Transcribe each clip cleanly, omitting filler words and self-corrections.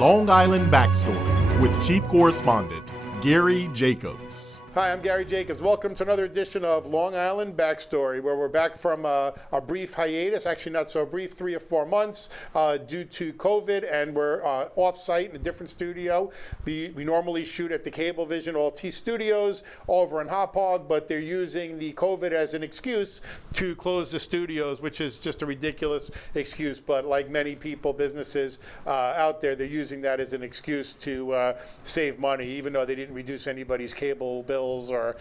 Long Island Backstory with Chief Correspondent Gary Jacobs. Hi, I'm Gary Jacobs. Welcome to another edition of Long Island Backstory, where we're back from a brief hiatus, actually not so brief, 3 or 4 months due to COVID, and we're off-site in a different studio. We normally shoot at the Cablevision All-T Studios over in Hop Hog, but they're using the COVID as an excuse to close the studios, which is just a ridiculous excuse. But like many people, businesses out there, they're using that as an excuse to save money, even though they didn't reduce anybody's cable bill or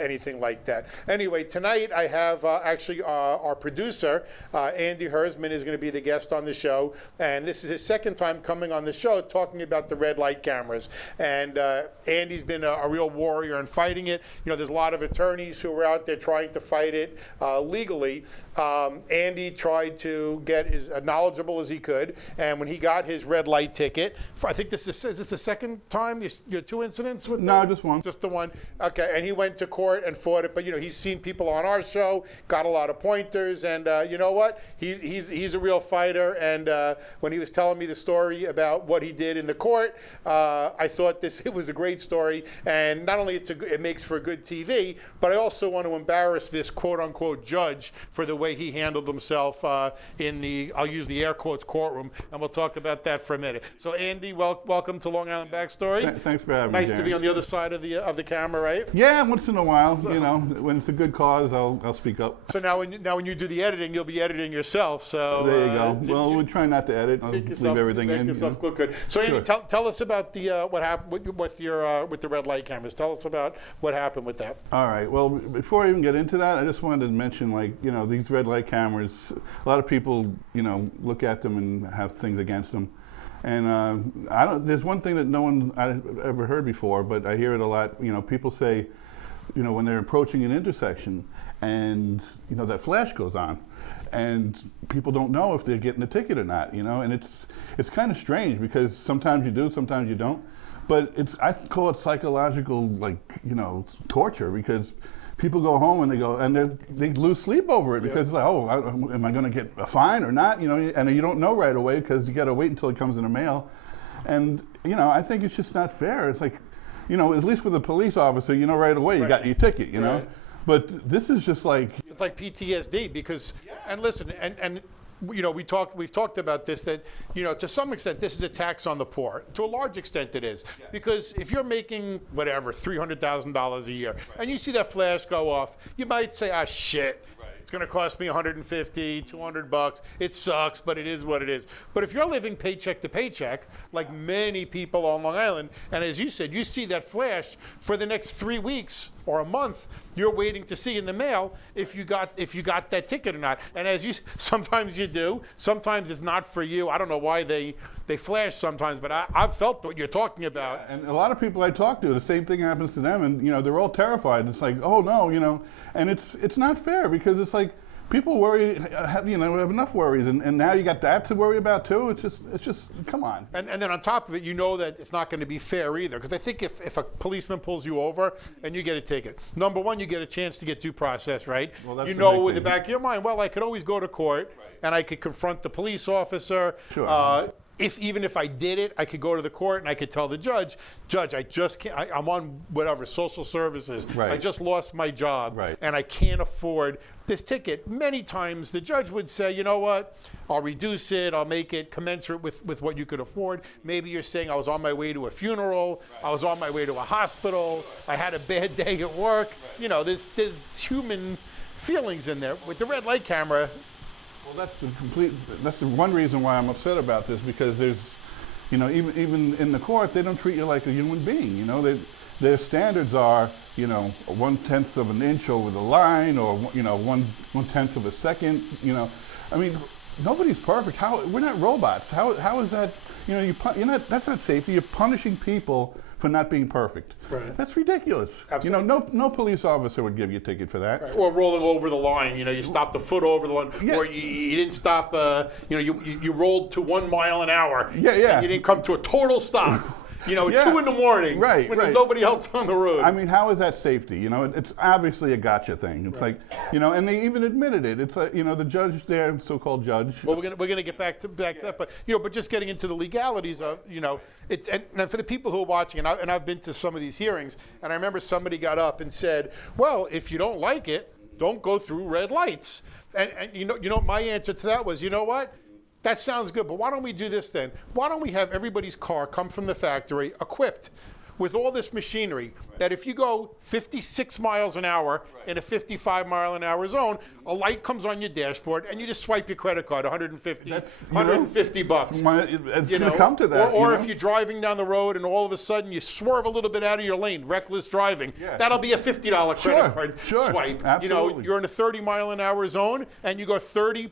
anything like that. Anyway, tonight I have actually our producer, Andrew Herzman, is going to be the guest on the show. And this is his second time coming on the show talking about the red light cameras. And Andy's been a real warrior in fighting it. You know, there's a lot of attorneys who are out there trying to fight it legally. Andy tried to get as knowledgeable as he could. And when he got his red light ticket, I think is this the second time? You 2 incidents with No, just one. Just the one. Okay, and he went to court and fought it, but you know he's seen people on our show, got a lot of pointers, and you know what? He's a real fighter. And when he was telling me the story about what he did in the court, I thought it was a great story. And not only it makes for good TV, but I also want to embarrass this quote unquote judge for the way he handled himself in the, I'll use the air quotes, courtroom, and we'll talk about that for a minute. So Andy, welcome to Long Island Backstory. Thanks for having me. Nice to be on the other side of the camera, right? Yeah, once in a while, you know, when it's a good cause, I'll speak up. So now when you do the editing, you'll be editing yourself. So there you go. Well, we'll try not to edit. I'll leave everything in. Make yourself look good. So Andy, Sure. tell us about the what happened with the red light cameras. Tell us about what happened with that. All right. Well, before I even get into that, I just wanted to mention, like, you know, these red light cameras. A lot of people, you know, look at them and have things against them. And there's one thing that no one I've ever heard before, but I hear it a lot. You know, people say, you know, when they're approaching an intersection and, you know, that flash goes on and people don't know if they're getting a ticket or not, you know, and it's kind of strange because sometimes you do, sometimes you don't. But I call it psychological, like, you know, torture, because people go home and they lose sleep over it because it's like, oh, am I going to get a fine or not? You know, and you don't know right away because you got to wait until it comes in the mail. And, you know, I think it's just not fair. It's like, you know, at least with a police officer, you know right away you got your ticket, you know. But this is just like... It's like PTSD because, and listen, and you know, we've talked about this, that, you know, to some extent this is a tax on the poor. To a large extent it is. Yes. Because if you're making, whatever, $300,000 a year, and you see that flash go off, you might say, ah, shit. It's going to cost me $150, $200. It sucks, but it is what it is. But if you're living paycheck to paycheck, like many people on Long Island, and as you said, you see that flash for the next 3 weeks or a month, you're waiting to see in the mail if you got that ticket or not. And sometimes you do. Sometimes it's not for you. I don't know why they flash sometimes, but I've felt what you're talking about. Yeah, and a lot of people I talk to, the same thing happens to them, and, you know, they're all terrified. And it's like, oh no, you know, and it's not fair because it's like people worry, have enough worries, and now you got that to worry about too. It's just come on. And then on top of it, you know that it's not going to be fair either, because I think if a policeman pulls you over and you get a ticket, number one, you get a chance to get due process, right? Well, that's you know in the back of your mind, well, I could always go to court, and I could confront the police officer. Sure. Even if I did it, I could go to the court and I could tell the judge, I just can't, I'm on whatever, social services. Right. I just lost my job. Right. And I can't afford this ticket. Many times the judge would say, you know what, I'll reduce it, I'll make it commensurate with what you could afford. Maybe you're saying I was on my way to a funeral, I was on my way to a hospital, I had a bad day at work. You know, there's human feelings in there. With the red light camera, well, that's the one reason why I'm upset about this, because there's, you know, even in the court, they don't treat you like a human being. You know, their standards are, you know, 1/10 of an inch over the line, or, you know, 1/10 of a second. You know, I mean, nobody's perfect. We're not robots. How is that? You know, that's not safety. You're punishing people for not being perfect. Right. That's ridiculous. Absolutely. You know, no police officer would give you a ticket for that. Right. Or rolling over the line. You know, you stopped a foot over the line, yeah. Or you didn't stop. You know, you rolled to 1 mile an hour. Yeah. And you didn't come to a total stop. Yeah. 2 in the morning, Right, when right. there's nobody else on the road. I mean, how is that safety? It's obviously a gotcha thing. It's like, and they even admitted it. It's like, the judge there, so-called judge. Well, we're gonna get back to that, but just getting into the legalities of it's and for the people who are watching, and I've been to some of these hearings, and I remember somebody got up and said, well, if you don't like it, don't go through red lights. And my answer to that was, you know what? That sounds good, but why don't we do this then? Why don't we have everybody's car come from the factory equipped with all this machinery that if you go 56 miles an hour in a 55 mile an hour zone, a light comes on your dashboard and you just swipe your credit card, 150 bucks. It's going to come to that. Or if you're driving down the road and all of a sudden you swerve a little bit out of your lane, reckless driving, that'll be a $50 credit card swipe. Absolutely. You're in a 30 mile an hour zone and you go 30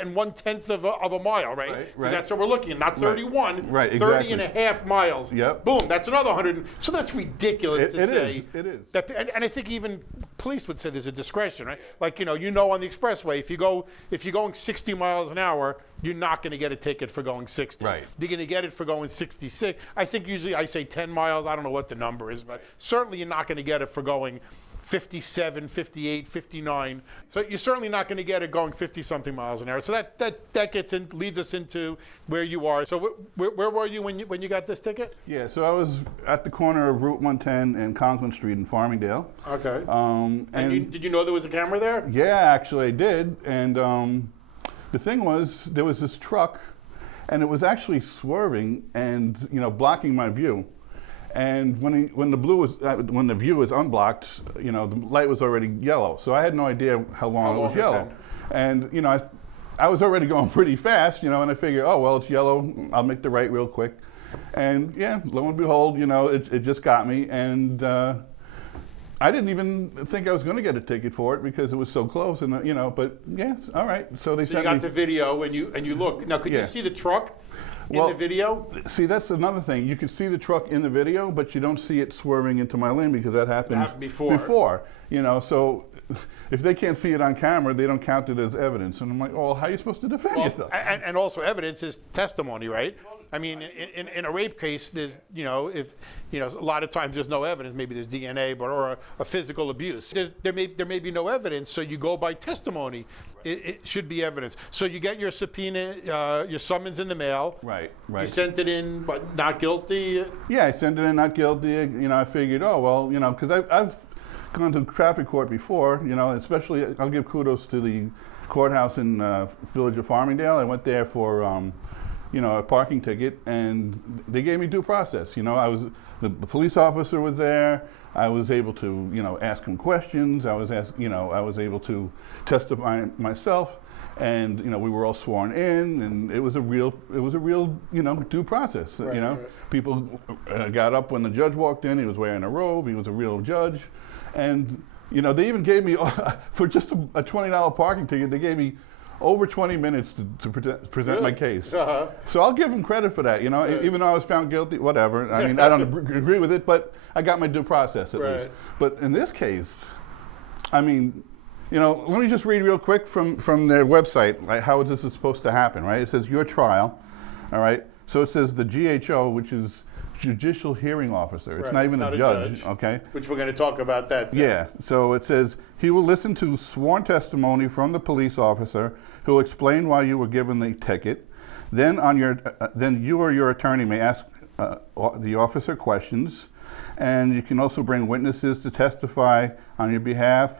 and 1/10 of a mile, right? Because that's what we're looking at, not 31. Right, exactly. 30 and a half miles. Yep. Boom, that's another 100. So that's ridiculous to say. It is. That, and I think even police would say there's a discretion, right? Like, on the expressway, if you're going 60 miles an hour, you're not going to get a ticket for going 60. Right. You're going to get it for going 66. I think usually I say 10 miles. I don't know what the number is, but certainly you're not going to get it for going 57, 58, 59. So you're certainly not going to get it going 50-something miles an hour. So that leads us into where you are. So where were you when you got this ticket? Yeah, so I was at the corner of Route 110 and Conklin Street in Farmingdale. Okay. And did you know there was a camera there? Yeah, actually I did. And the thing was, there was this truck, and it was actually swerving and blocking my view. And when the view was unblocked, the light was already yellow. So I had no idea how long it was yellow. And I was already going pretty fast, and I figured, oh well, it's yellow. I'll make the right real quick. And yeah, lo and behold, it just got me. And I didn't even think I was going to get a ticket for it because it was so close. And but yeah, all right. So they sent you got me the video and you look. Now, could you see the truck in the video? See, that's another thing. You can see the truck in the video, but you don't see it swerving into my lane because that happened before. So if they can't see it on camera, they don't count it as evidence. And I'm like, well, how are you supposed to defend yourself? And also evidence is testimony, right? I mean, in a rape case, there's, if a lot of times there's no evidence. Maybe there's DNA, or a physical abuse. There may be no evidence, so you go by testimony. It should be evidence. So you get your subpoena, your summons in the mail. Right. You sent it in, but not guilty. Yeah, I sent it in, not guilty. I figured, oh well, because I've gone to traffic court before. Especially I'll give kudos to the courthouse in Village of Farmingdale. I went there for a parking ticket, and they gave me due process. The police officer was there. I was able to, ask him questions. I was able to testify myself, and we were all sworn in, and it was a real, due process. People got up when the judge walked in. He was wearing a robe. He was a real judge, and they even gave me for just a $20 parking ticket. They gave me over 20 minutes to present my case. So I'll give him credit for that, even though I was found guilty, whatever. I mean, I don't agree with it, but I got my due process at least. But in this case, I mean, let me just read real quick from their website, like how this is supposed to happen, right? It says your trial, all right? So it says the GHO, which is Judicial Hearing Officer. It's not even a judge, okay? Which we're going to talk about that too. Yeah, so it says, he will listen to sworn testimony from the police officer who will explain why you were given the ticket. Then you or your attorney may ask the officer questions, and you can also bring witnesses to testify on your behalf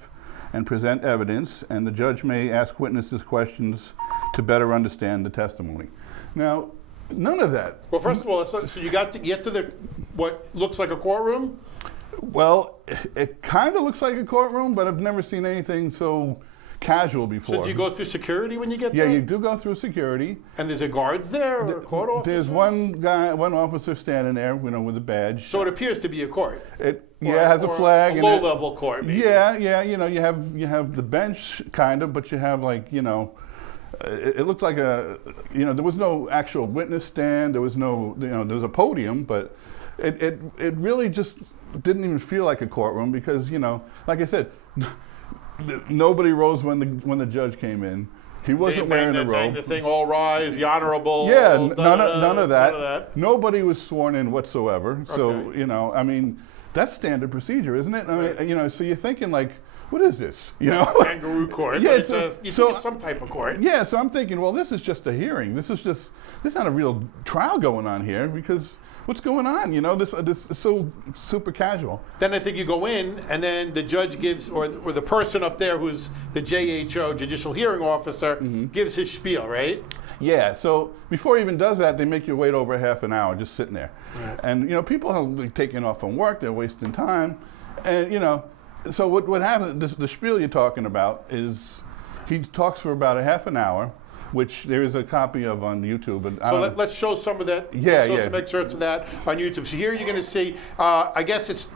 and present evidence, and the judge may ask witnesses questions to better understand the testimony. Now, none of that. Well, first of all, so you get to the what looks like a courtroom? Well, it kind of looks like a courtroom, but I've never seen anything so casual before. So do you go through security when you get there? Yeah, you do go through security. And there's guards there or court officers? There's one officer standing there, with a badge. So it appears to be a court. It has a flag. A low-level court, maybe. Yeah. You have the bench kind of, but you have it looked like there was no actual witness stand. There was no, there was a podium, but it really just didn't even feel like a courtroom because, like I said, nobody rose when the judge came in. He wasn't wearing a robe. The thing, all rise, the honorable. Yeah, all, none of that. None of that. Nobody was sworn in whatsoever. So, Okay. you know, I mean, that's standard procedure, isn't it? I mean, you know, so you're thinking like, what is this? You know, Kangaroo court. Yeah, But so- it's so- some type of court. yeah. So I'm thinking, well, this is just a hearing. There's not a real trial going on here because what's going on? You know, this is so super casual. Then I think you go in, and then the judge gives, or the person up there who's the JHO, Judicial Hearing Officer, gives his spiel, right? Yeah, so before he even does that, they make you wait over half an hour just sitting there. Right. And, you know, people are like, taking off from work, they're wasting time. And, you know, so what happens, the spiel you're talking about is he talks for about a half an hour, which there is a copy of on YouTube. And So let's show some of that. Yeah, Let's show yeah. some excerpts of that on YouTube. So here you're going to see, I guess it's,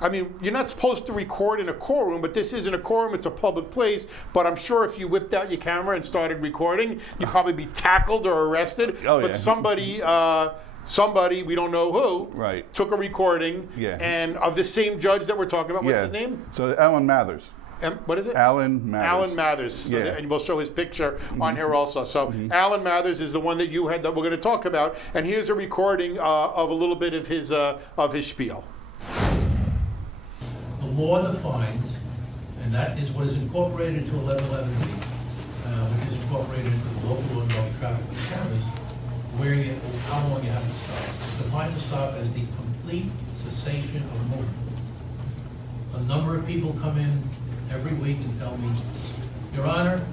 I mean, you're not supposed to record in a courtroom, but this isn't a courtroom, it's a public place. But I'm sure if you whipped out your camera and started recording, you'd probably be tackled or arrested. Oh, but yeah. somebody, we don't know who, Right. took a recording, Yeah. and of the same judge that we're talking about. What's his name? So Alan Mathers. What is it? Alan Mathers. Alan Mathers. So Yeah. and we'll show his picture on here also. So Alan Mathers is the one that you had that we're going to talk about. And here's a recording of a little bit of his spiel. The law defines, and that is what is incorporated into 1111B, which is incorporated into the local law involving traffic cameras, how long you have to stop. It's defined to stop as the complete cessation of movement. A number of people come in every week and tell me, Your Honor,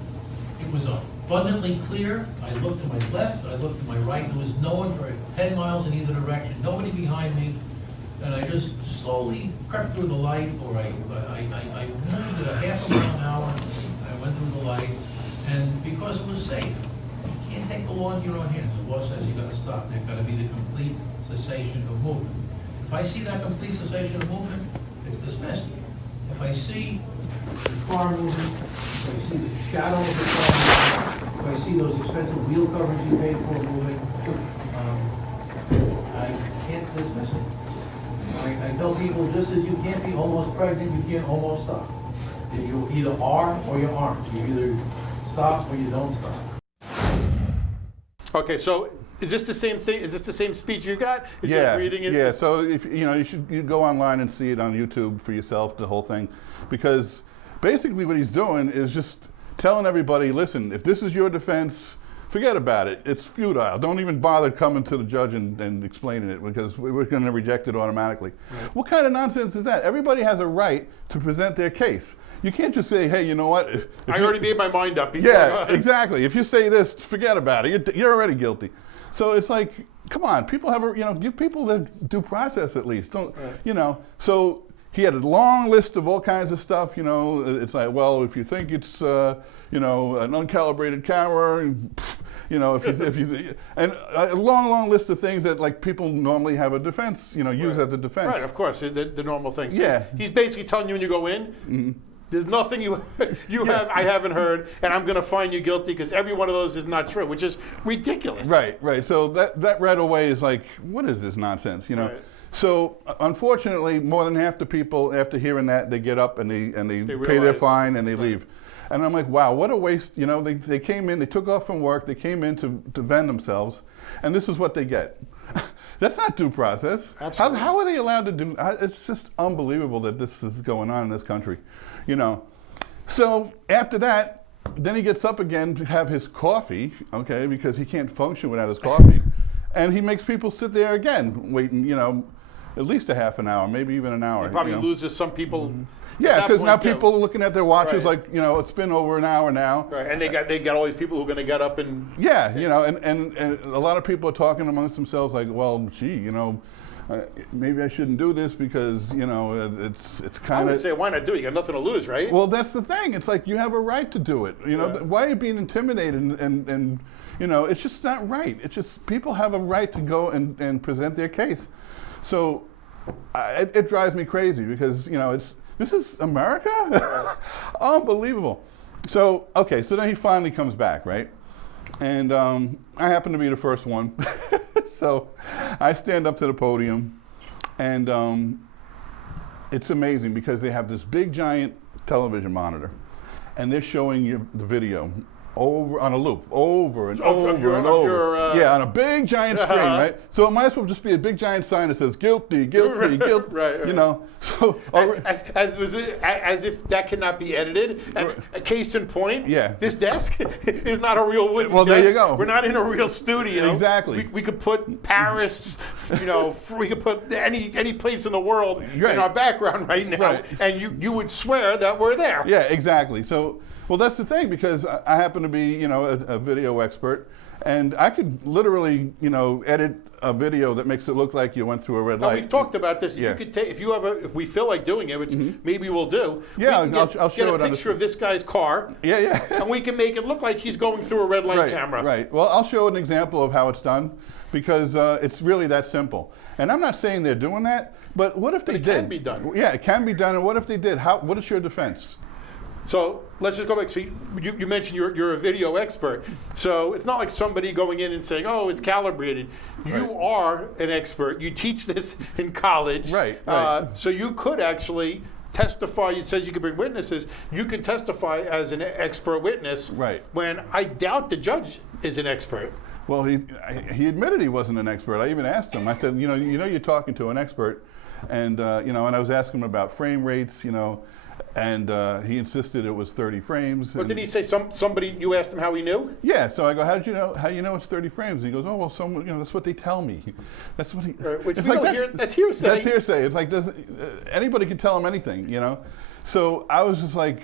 it was abundantly clear. I looked to my left, I looked to my right. There was no one for 10 miles in either direction, nobody behind me. And I just slowly crept through the light, or I moved at a half a mile an hour. I went through the light, and because it was safe, you can't take the law into your own hands. The law says you got to stop. There's got to be the complete cessation of movement. If I see that complete cessation of movement, it's dismissed. If I see the car moving, if I see the shadow of the car moving, if I see those expensive wheel covers you paid for moving, I can't dismiss it. I tell people, just as you can't be almost pregnant, you can't almost stop. You either are or you aren't. You either stop or you don't stop. Okay, so is this the same thing? Is this the same speech you got? Is you like reading it? Yeah. So if you know, you go online and see it on YouTube for yourself, the whole thing, because basically what he's doing is just telling everybody, listen, if this is your defense, forget about it. It's futile. Don't even bother coming to the judge and explaining it because we're going to reject it automatically. Right. What kind of nonsense is that? Everybody has a right to present their case. You can't just say, hey, you know what? If I already made my mind up before. Yeah, exactly. If you say this, forget about it. You're already guilty. So it's like, come on, people have give people the due process at least. Don't, So he had a long list of all kinds of stuff. It's like, well, if you think it's, an uncalibrated camera, if you, and a long list of things that like people normally have a defense, use as a defense. Right, of course, the normal things. Yeah. He's basically telling you when you go in, there's nothing I haven't heard, and I'm going to find you guilty because every one of those is not true, which is ridiculous. Right. So that right away is like, what is this nonsense, Right. So unfortunately, more than half the people after hearing that, they get up and they pay their fine and they leave. And I'm like, wow, what a waste. They came in, they took off from work, they came in to vend themselves, and this is what they get. That's not due process. Absolutely. How are they allowed to do? It's just unbelievable that this is going on in this country, So after that, then he gets up again to have his coffee, okay, because he can't function without his coffee. And he makes people sit there again, waiting, at least a half an hour, maybe even an hour. He probably loses some people. Yeah, because now people are looking at their watches Right. like, it's been over an hour now. Right, and they got all these people who are going to get up and... Yeah, and a lot of people are talking amongst themselves like, well, gee, maybe I shouldn't do this because, it's I kind would of... say, why not do it? You got nothing to lose, right? Well, that's the thing. It's like you have a right to do it. Yeah. Why are you being intimidated? And it's just not right. It's just people have a right to go and present their case. So it drives me crazy because, this is America? Unbelievable. So, okay, so then he finally comes back, right? And I happen to be the first one. So I stand up to the podium, and it's amazing because they have this big, giant television monitor, and they're showing you the video over on a loop, over and Of over your- and of over. your, Yeah, on a big giant screen, right? So it might as well just be a big giant sign that says guilty, guilty, guilty. Right. You know, so As if that cannot be edited. And a case in point, Yeah. this desk is not a real wooden Well, desk. there you go. We're not in a real studio. Exactly. We could put Paris, we could put any place in the world Right. in our background right now, Right. and you would swear that we're there. Yeah, exactly. So, well, that's the thing, because I happen to be, a video expert, and I could literally, edit a video that makes it look like you went through a red Now, light. we've talked about this. Yeah. You could take if we feel like doing it, which maybe we'll do. Yeah, we can I'll show get it a on picture the- of this guy's car, Yeah. and we can make it look like he's going through a red light Right, camera. right. Well, I'll show an example of how it's done, because it's really that simple. And I'm not saying they're doing that, but what if they it did? can be done. Yeah, it can be done. And what if they did? What is your defense? So let's just go back. So you mentioned you're a video expert. So it's not like somebody going in and saying, "Oh, it's calibrated." You are an expert. You teach this in college. Right. So you could actually testify. It says you could bring witnesses. You could testify as an expert witness. Right. When I doubt the judge is an expert. Well, he admitted he wasn't an expert. I even asked him. I said, you're talking to an expert, and and I was asking him about frame rates, and he insisted it was 30 frames. But did he say somebody? You asked him how he knew? Yeah. So I go, how do you know it's 30 frames? And he goes, oh well, someone, that's what they tell me. That's what he. Which it's we like, don't hear. That's hearsay. That's hearsay. It's like anybody can tell him anything, So I was just like,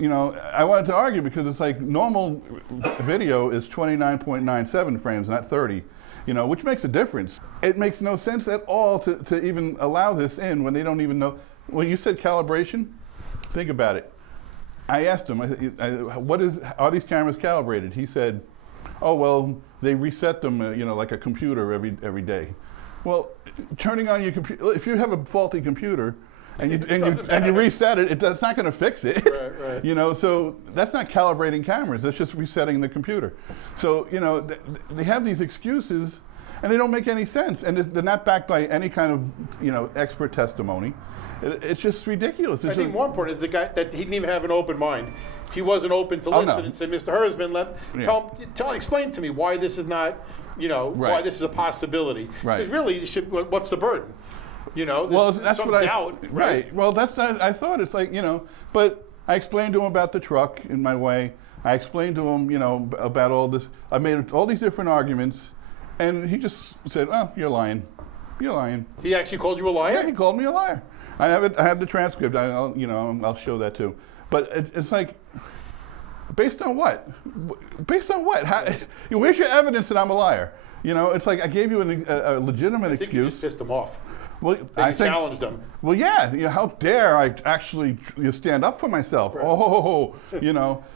I wanted to argue, because it's like normal video is 29.97 frames, not 30, which makes a difference. It makes no sense at all to even allow this in when they don't even know. Well, you said calibration. Think about it. I asked him, are these cameras calibrated? He said, oh, well, they reset them, like a computer every day. Well, turning on your computer, if you have a faulty computer, and you reset it, it's not going to fix it. Right. So that's not calibrating cameras. That's just resetting the computer. So they have these excuses, and they don't make any sense, and they're not backed by any kind of expert testimony. It's just ridiculous. I think more important is the guy that he didn't even have an open mind. He wasn't open to listen no. and say, Mr. Herzman, explain to me why this is not, why this is a possibility. Right. Because really, what's the burden? There's that's some what doubt, right? Well, that's not. I thought it's like but I explained to him about the truck in my way. I explained to him, about all this. I made all these different arguments, and he just said, "Oh, you're lying. You're lying." He actually called you a liar? Yeah, he called me a liar. I have it. I have the transcript. I'll show that too. But it's like, based on what? Based on what? Where's your evidence that I'm a liar? It's like I gave you a legitimate I think excuse. you just pissed him off. Well, I challenged him. Well, yeah. How dare I actually stand up for myself? Right. Oh,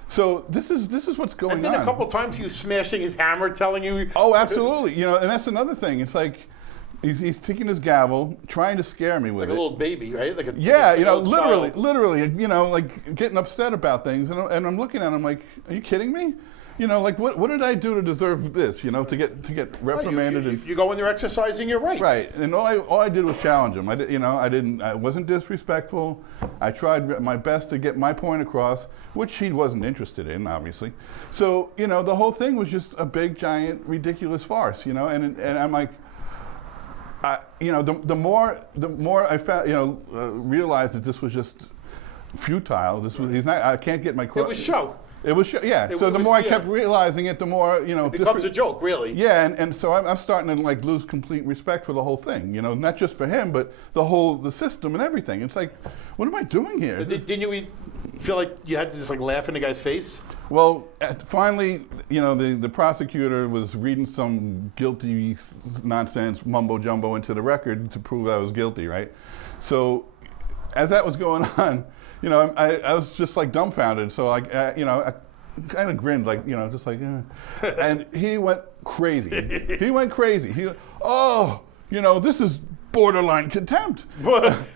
So this is what's going on. And then a couple times he was smashing his hammer, telling you. Oh, absolutely. And that's another thing. It's like he's taking his gavel, trying to scare me with like it. a little baby, right? Like literally, like getting upset about things, and I'm looking at him like, are you kidding me? Like what did I do to deserve this? To get reprimanded. You go in there exercising your rights. Right, and all I did was challenge him. I wasn't disrespectful. I tried my best to get my point across, which he wasn't interested in, obviously. So the whole thing was just a big, giant, ridiculous farce. And I'm like, the more I realized that this was just futile. I can't get my. It was show. It was, yeah. So the more I kept realizing it, the more, it becomes a joke, really. Yeah, and so I'm starting to lose complete respect for the whole thing. Not just for him, but the system and everything. It's like, what am I doing here? Didn't you feel like you had to just laugh in the guy's face? Well, finally, the prosecutor was reading some guilty nonsense mumbo jumbo into the record to prove I was guilty, right? So as that was going on, I was just dumbfounded. So I kind of grinned, just like, and he went crazy. He went crazy. This is borderline contempt.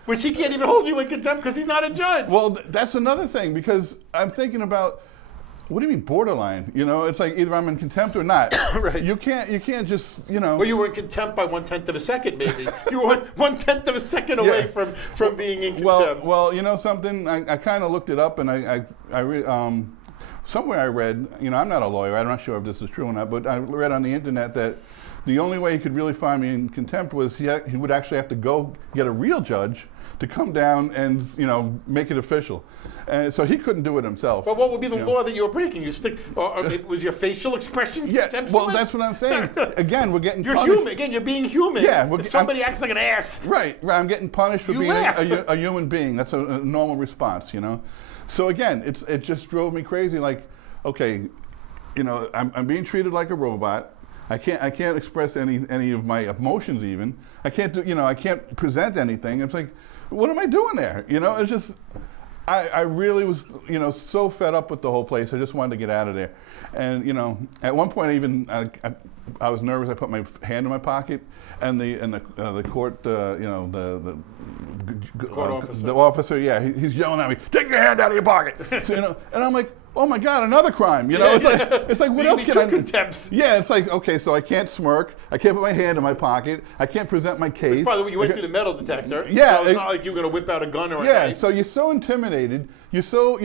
Which he can't even hold you in contempt because he's not a judge. Well, that's another thing, because I'm thinking about, what do you mean borderline? It's like either I'm in contempt or not. Right. You can't just, Well, you were in contempt by 1/10 of a second, maybe. You were 1/10 of a second away from being in contempt. Well, something. I kind of looked it up, and somewhere I read, I'm not a lawyer, I'm not sure if this is true or not, but I read on the internet that the only way he could really find me in contempt was he would actually have to go get a real judge to come down and make it official. And so he couldn't do it himself. But what would be the law that you were breaking? You stick, or was your facial expressions contemptuous? Well, that's what I'm saying. Again, we're getting You're punished. human. Again, you're being human. Yeah, if somebody acts like an ass. Right. I'm getting punished for You being laugh. a human being. That's a normal response, So again, it just drove me crazy. Like, okay, I'm being treated like a robot. I can't express any of my emotions even. I can't do, I can't present anything. It's like, what am I doing there? It's just, I really was, so fed up with the whole place. I just wanted to get out of there. And, at one point even, I was nervous. I put my hand in my pocket, and the court, the officer, he's yelling at me, "Take your hand out of your pocket!" So, and I'm like, oh my God, another crime! It's like what else can I do? Contempts. Yeah, it's like, okay, so I can't smirk, I can't put my hand in my pocket, I can't present my case. By the way, you went through the metal detector. Yeah, so it's not like you're going to whip out a gun or a knife. So you're so intimidated. You're so,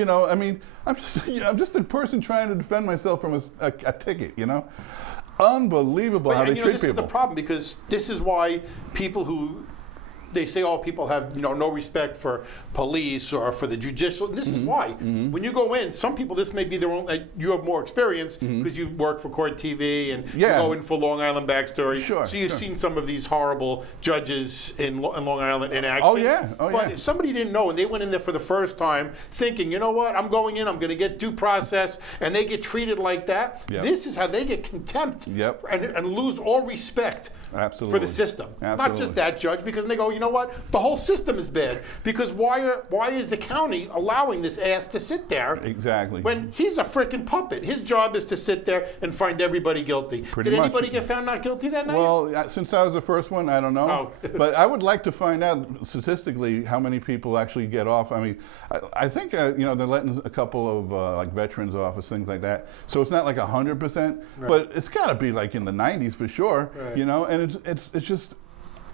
I'm just a person trying to defend myself from a ticket. Unbelievable how they treat this people. is the problem, because this is why people who they say all people have no respect for police or for the judicial. And this is why. When you go in, some people, this may be their own. You have more experience because you've worked for Court TV and you go in for Long Island Backstory. Sure, so you've seen some of these horrible judges in Long Island in action. Oh yeah. But if somebody didn't know and they went in there for the first time thinking, you know what, I'm going in, I'm going to get due process, and they get treated like that, this is how they get contempt and lose all respect for the system. Not just that judge, because they go, you know what, the whole system is bad. Because why is the county allowing this ass to sit there? Exactly. When he's a freaking puppet. His job is to sit there and find everybody guilty. Did anybody get found not guilty that night? Well, since I was the first one, I don't know. But I would like to find out statistically how many people actually get off. I mean, I think they're letting a couple of like veterans off or things like that. So it's not like 100%, but it's got to be like in the 90s for sure. And it's just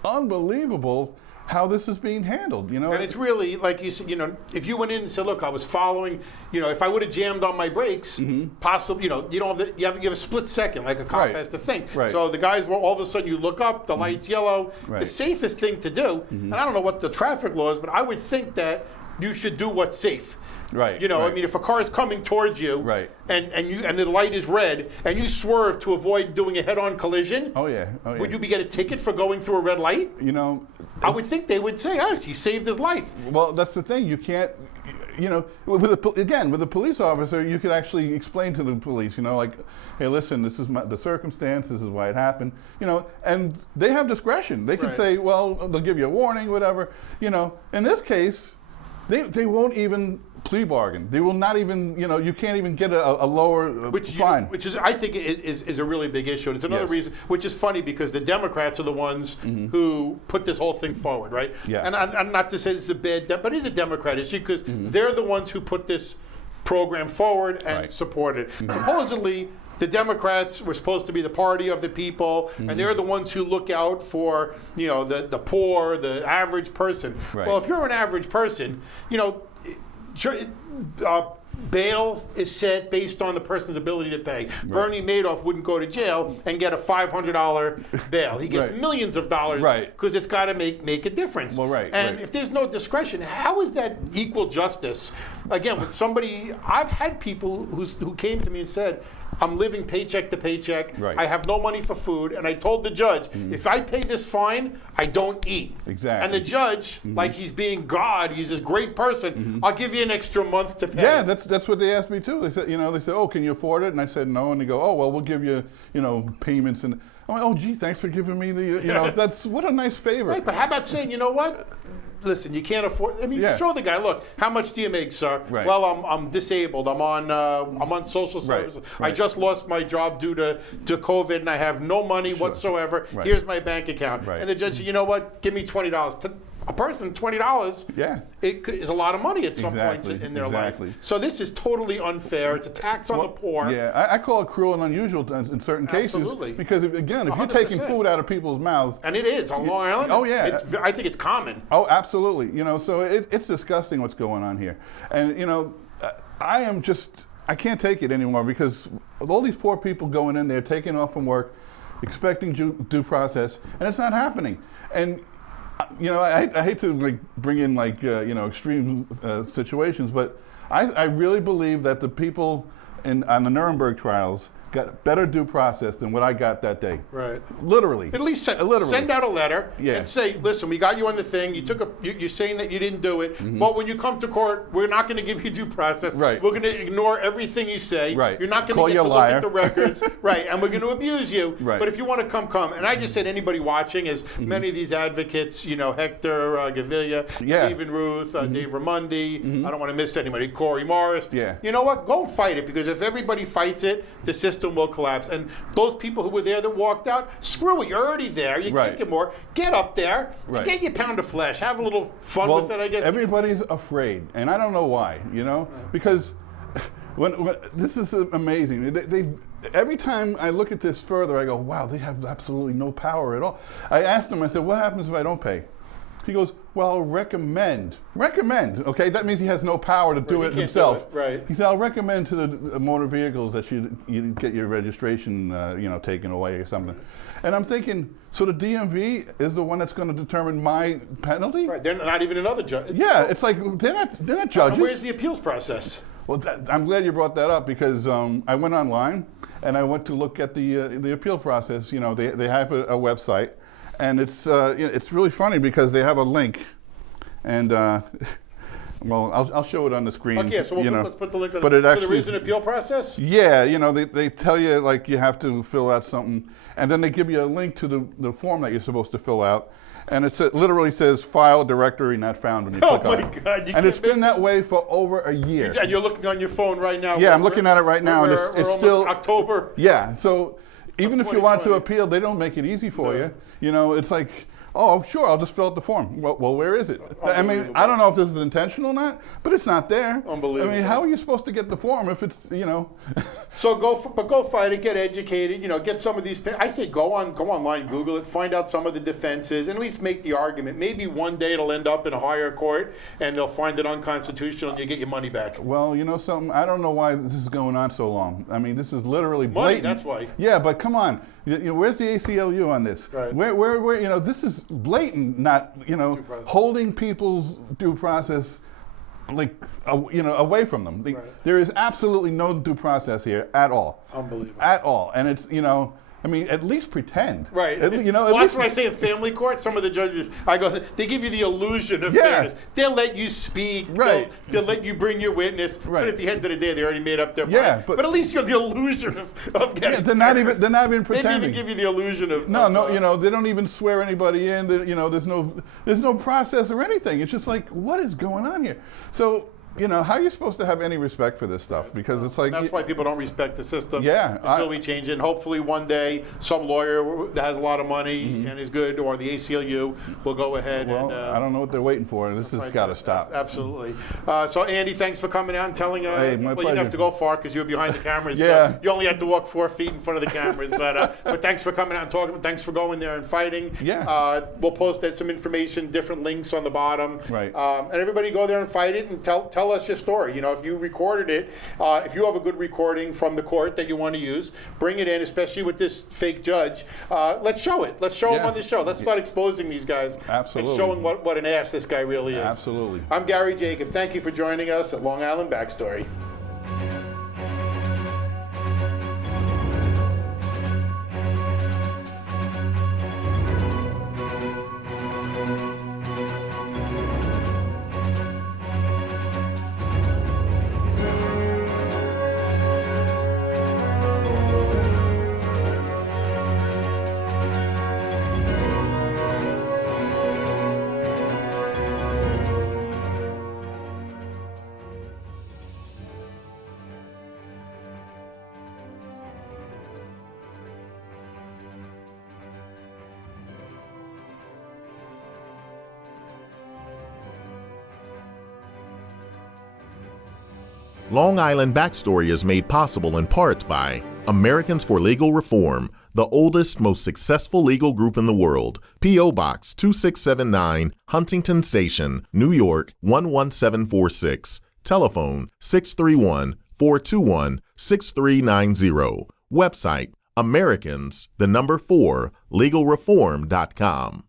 unbelievable how this is being handled, And it's really, like you said, if you went in and said, look, I was following, if I would have jammed on my brakes, possibly, you don't have you have a split second, like a cop has to think. So the guys, all of a sudden you look up, the light's yellow. The safest thing to do, and I don't know what the traffic law is, but I would think that you should do what's safe. I mean, if a car is coming towards you, and the light is red, and you swerve to avoid doing a head-on collision, would you get a ticket for going through a red light? I would think they would say, he saved his life. Well, that's the thing. You can't, with a police officer, you could actually explain to the police, like, hey, listen, this is the circumstance, this is why it happened, and they have discretion. They can say, well, they'll give you a warning, whatever. In this case, they won't even plea bargain. They will not even, you can't even get a lower fine. Which is, I think, is a really big issue. And it's another reason, which is funny because the Democrats are the ones who put this whole thing forward, right? And I'm not to say this is a bad, but it is a Democrat issue because they're the ones who put this program forward and supported it. Supposedly, the Democrats were supposed to be the party of the people, and they're the ones who look out for, the poor, the average person. Well, if you're an average person, bail is set based on the person's ability to pay. Bernie Madoff wouldn't go to jail and get a $500 bail. He gets millions of dollars because it's got to make a difference. And if there's no discretion, how is that equal justice? Again, with somebody, I've had people who came to me and said, I'm living paycheck to paycheck. I have no money for food. And I told the judge, if I pay this fine, I don't eat. Exactly. And the judge, like he's being God, he's this great person, I'll give you an extra month to pay. Yeah, that's what they asked me too. They said, oh, can you afford it? And I said, no. And they go, oh, well, we'll give you, payments. And I'm like, oh, gee, thanks for giving me the, that's, what a nice favor. Right, but how about saying, you know what? Listen, you can't afford. I mean, show the guy. Look, how much do you make, sir? Well, I'm disabled. I'm on social services. I just lost my job due to COVID, and I have no money whatsoever. Here's my bank account. And the judge said, you know what? Give me $20. To a person, $20. It is a lot of money at some points in their life. So this is totally unfair. It's a tax on the poor. I call it cruel and unusual in certain cases. Because again, if 100%. You're taking food out of people's mouths, and it is on Long Island. Oh yeah, I think it's common. Oh, absolutely. So it's disgusting what's going on here, and I I can't take it anymore because all these poor people going in there, taking off from work, expecting due process, and it's not happening. And I hate to like bring in like extreme situations, but I really believe that the people on the Nuremberg trials got better due process than what I got that day. Right. Literally. At least send out a letter and say, listen, we got you on the thing. You're saying that you didn't do it, but when you come to court, we're not going to give you due process. Right. We're going to ignore everything you say. Right. You're not going to get to look at the records. Right. And we're going to abuse you. Right. But if you want to come. And I just said anybody watching, as many of these advocates, Hector Gavilia, Stephen Ruth, Dave Ramundi, I don't want to miss anybody, Corey Morris. Yeah. You know what? Go fight it, because if everybody fights it, the system will collapse. And those people who were there that walked out, screw it. You're already there. You can't get more. Get up there. Right. Get your pound of flesh. Have a little fun with it, I guess. Everybody's afraid, and I don't know why. Because when this is amazing. Every time I look at this further, I go, wow, they have absolutely no power at all. I asked him, I said, what happens if I don't pay? He goes, well, I'll recommend. Recommend, okay? That means he has no power to do it himself. Right. He said, I'll recommend to the motor vehicles that you get your registration, taken away or something. And I'm thinking, so the DMV is the one that's going to determine my penalty? Right. They're not even another judge. Yeah, it's like they're not judges. And where's the appeals process? Well, I'm glad you brought that up, because I went online and I went to look at the appeal process. They have a website. And it's really funny because they have a link, and well, I'll show it on the screen. Okay, so let's put the link on. But so there is an appeal process? Yeah, they tell you like you have to fill out something, and then they give you a link to the form that you're supposed to fill out, and it literally says file directory not found when you click on it. Oh my God! And it's been that way for over a year. And you're looking on your phone right now. Yeah, I'm looking at it right now, and it's still October. Yeah, so even if you want to appeal, they don't make it easy for you. It's like, oh, sure, I'll just fill out the form. Well, where is it? I mean, I don't know if this is intentional or not, but it's not there. Unbelievable. I mean, how are you supposed to get the form if it's, So go fight it, get educated, get some of these. I say go online, Google it, find out some of the defenses, and at least make the argument. Maybe one day it'll end up in a higher court, and they'll find it unconstitutional, and you get your money back. Well, something, I don't know why this is going on so long. I mean, this is literally blatant. Money, that's why. Yeah, but come on. Where's the ACLU on this? Right. Where this is blatant, not, holding people's due process, like, away from them. There is absolutely no due process here at all. Unbelievable. At all. And it's, I mean, at least pretend. Right. Well, that's what I say in family court. Some of the judges, they give you the illusion of fairness. They'll let you speak. Right. They'll let you bring your witness. Right. But at the end of the day, they already made up their mind. Yeah, but at least you have the illusion of getting they're not even pretending. They didn't even give you the illusion of. No, they don't even swear anybody in. There's no process or anything. It's just like, what is going on here? So, how are you supposed to have any respect for this stuff? Because it's like... That's why people don't respect the system until we change it. And hopefully one day some lawyer that has a lot of money and is good, or the ACLU, will go ahead I don't know what they're waiting for. This has got to stop. Absolutely. So Andy, thanks for coming out and telling... Hey, you pleasure. didn't have to go far because you were behind the cameras. Yeah. So you only had to walk 4 feet in front of the cameras. But thanks for coming out and talking. Thanks for going there and fighting. Yeah. We'll post some information, different links on the bottom. Right. And everybody go there and fight it and tell us your story. If you recorded it, if you have a good recording from the court that you want to use, bring it in, especially with this fake judge. Let's show it. Let's show him on the show. Let's start exposing these guys. Absolutely. And showing what an ass this guy really is. Absolutely. I'm Gary Jacob. Thank you for joining us at Long Island Backstory. Long Island Backstory is made possible in part by Americans for Legal Reform, the oldest, most successful legal group in the world. P.O. Box 2679, Huntington Station, New York 11746. Telephone 631 421-6390. Website, Americans, 4, legalreform.com.